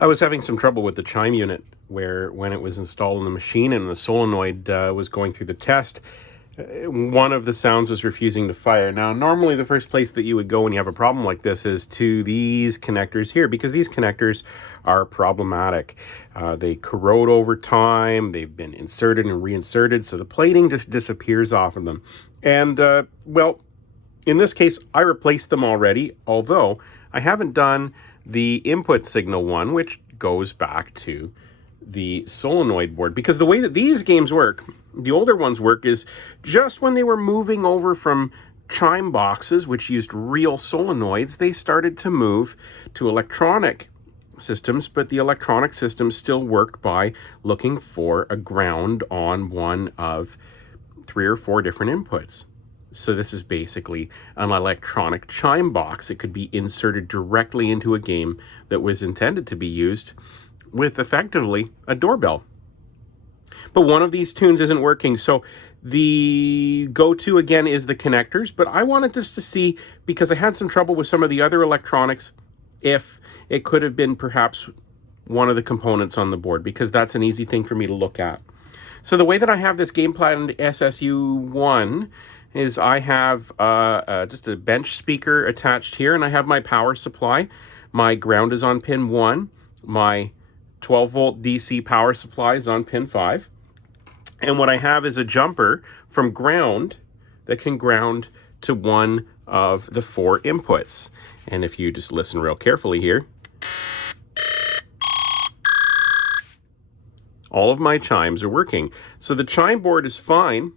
I was having some trouble with the chime unit where when it was installed in the machine and the solenoid was going through the test, one of the sounds was refusing to fire. Now, normally the first place that you would go when you have a problem like this is to these connectors here, because these connectors are problematic. They corrode over time, they've been inserted and reinserted, so the plating just disappears off of them. And, well, in this case, I replaced them already, although I haven't done the input signal one, which goes back to the solenoid board. Because the way that these games work, the older ones work, is just when they were moving over from chime boxes, which used real solenoids, they started to move to electronic systems, but the electronic systems still worked by looking for a ground on one of 3 or 4 different inputs. So this is basically an electronic chime box. It could be inserted directly into a game that was intended to be used with effectively a doorbell. But one of these tunes isn't working, so the go-to again is the connectors. But I wanted just to see, because I had some trouble with some of the other electronics, if it could have been perhaps one of the components on the board, because that's an easy thing for me to look at. So the way that I have this game planned SSU-1 is I have just a bench speaker attached here, and I have my power supply. My ground is on pin 1. My 12-volt DC power supply is on pin 5. And what I have is a jumper from ground that can ground to one of the 4 inputs. And if you just listen real carefully here, all of my chimes are working. So the chime board is fine.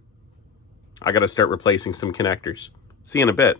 I got to start replacing some connectors. See you in a bit.